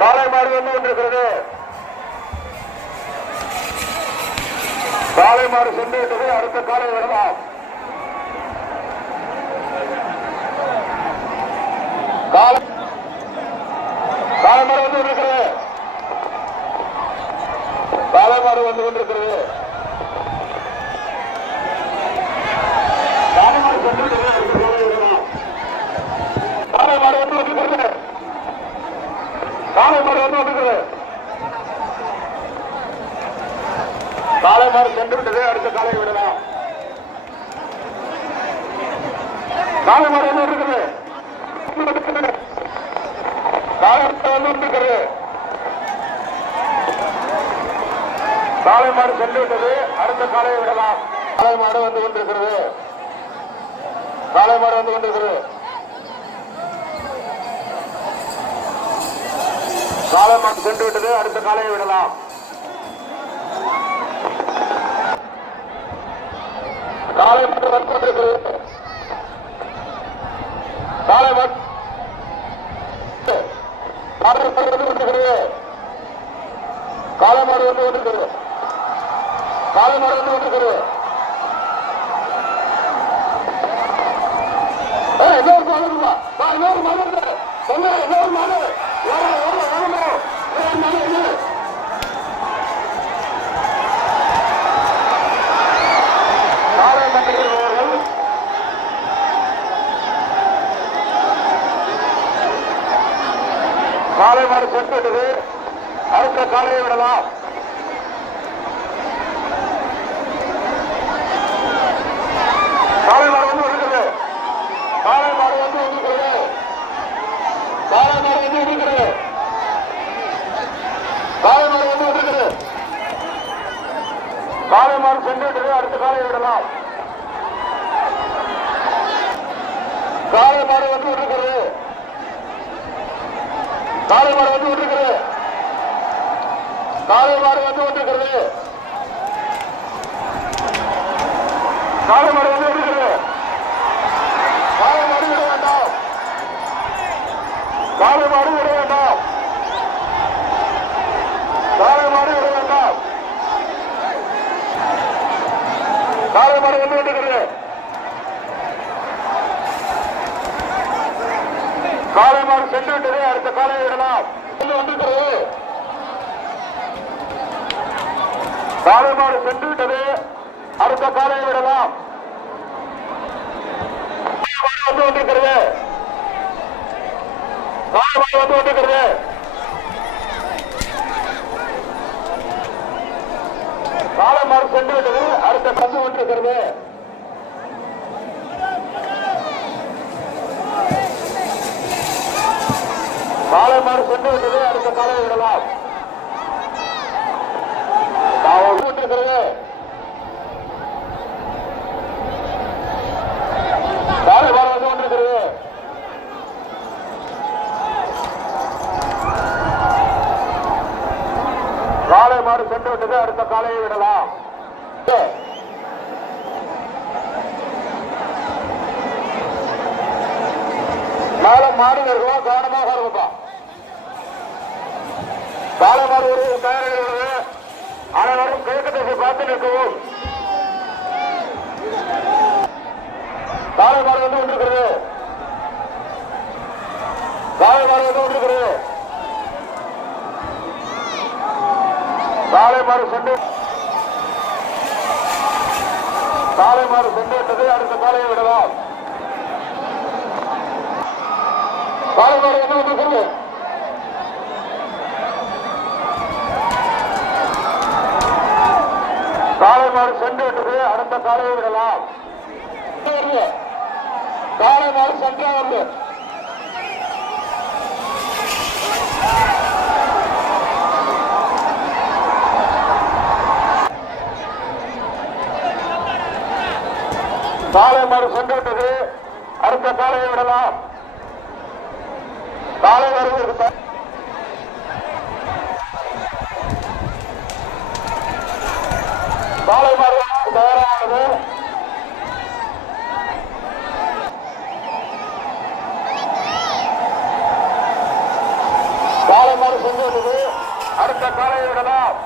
காலை மாடு வந்து கொண்டிருக்கிறது. காலை மாடு சென்று விட்டது. அடுத்த காலை விடலாம். காலை மாடு வந்து கொண்டிருக்கிறது. காலை மாடு வந்து கொண்டிருக்கிறது. காலை மாடு சென்று விட்டது. அடுத்த காலை விடலாம். காலை மாடு வந்து கொண்டிருக்கிறது. காலை மாடு வந்து கொண்டிருக்கிறது. காலை மாடு சென்று விட்டது. அடுத்த காலை விடலாம். காலை மாடு வந்து கொண்டிருக்கிறது. காலை வந்து கொண்டிருக்கிறது. காலை மாடு சென்று விட்டது. அடுத்த காலையை விடலாம். காலை மாடு வந்து கொண்டிருக்கிறது. காலை மாடு வந்து கொண்டிருக்கிறது. காலை மாடு சென்று விட்டது. அடுத்த காலையை விடலாம். காலை மாடு வந்து கொண்டிருக்கிறது. காலை மாடு வந்து கொண்டிருக்கிறது. காலை மாடு வந்து கொண்டிருக்கிறது. காலை மாடு வந்து கொண்டிருக்கிறது. இன்னொரு மாடு இன்னொரு மாடு இன்னொரு மாடு காலை மாடு சென்று அடுத்த காலையை விடலாம். காலை மாடு வந்து இருக்கிறது. காலை மாடு வந்து இருக்கிறது. காலை மாடு வந்து இருக்கிறது. காலை மாடு வந்து இருக்கிறது. காலை மாடு சென்று விட்டது. அடுத்த காலையை விடலாம். காலை மாடு வந்து இருக்கிறது. காலை மாடு வந்து கொண்டிருக்கிறது. காலை மாடு வந்து கொண்டிருக்கிறது. காலை மாடு வந்து கொண்டிருக்கிறது. காலை மாடு விட வேண்டாம். காலை மாடு விட வேண்டாம். காலை மாடு விட வேண்டாம். காலை மாடு வந்து கொண்டிருக்கிறது. காலை மாடு சென்று விட்டது. அடுத்த காலையை விடலாம். வந்திருக்கிறது. காலை மாடு சென்று விட்டது. அடுத்த காலையை விடலாம். வந்து கொண்டிருக்கிறது. காலை மாடு வந்து கொண்டிருக்கிறது. காலை மாடு சென்று விட்டது. அடுத்த கந்து கொண்டிருக்கிறது. காலை மாடு சென்று விட்டது. அடுத்த காலையை விடலாம். கொண்டிருக்கிறது. காலை மாடு வந்து கொண்டிருக்கிறது. காலை மாடு சென்று விட்டது. அடுத்த காலையை விடலாம். மேல மாடு வருவோம். கவனமாக இருக்கும். காலை மாடு ஒரு தயாரிக்கிறது. அனைவரும் கிழக்கு திசை பார்த்து நிற்கவும். காலை மாடு வந்து கொண்டிருக்கிறது. காலை மாடு வந்து கொண்டிருக்கிறது. காலை மாடு சென்று விட்டது. அடுத்த காலையை விடலாம். காலை மாடு வந்து கொண்டிருக்கிறது. காலை மாடு சென்று விட்டது. அடுத்த காலையை விடலாம். காலை மாடு சென்றா வந்து காலை மாடு சென்று விட்டது. அடுத்த காலையை விடலாம். காலை வருவது காலை மாடு தயாரானது. காலை மாடு சென்று அடுத்த காலையை விடலாம்.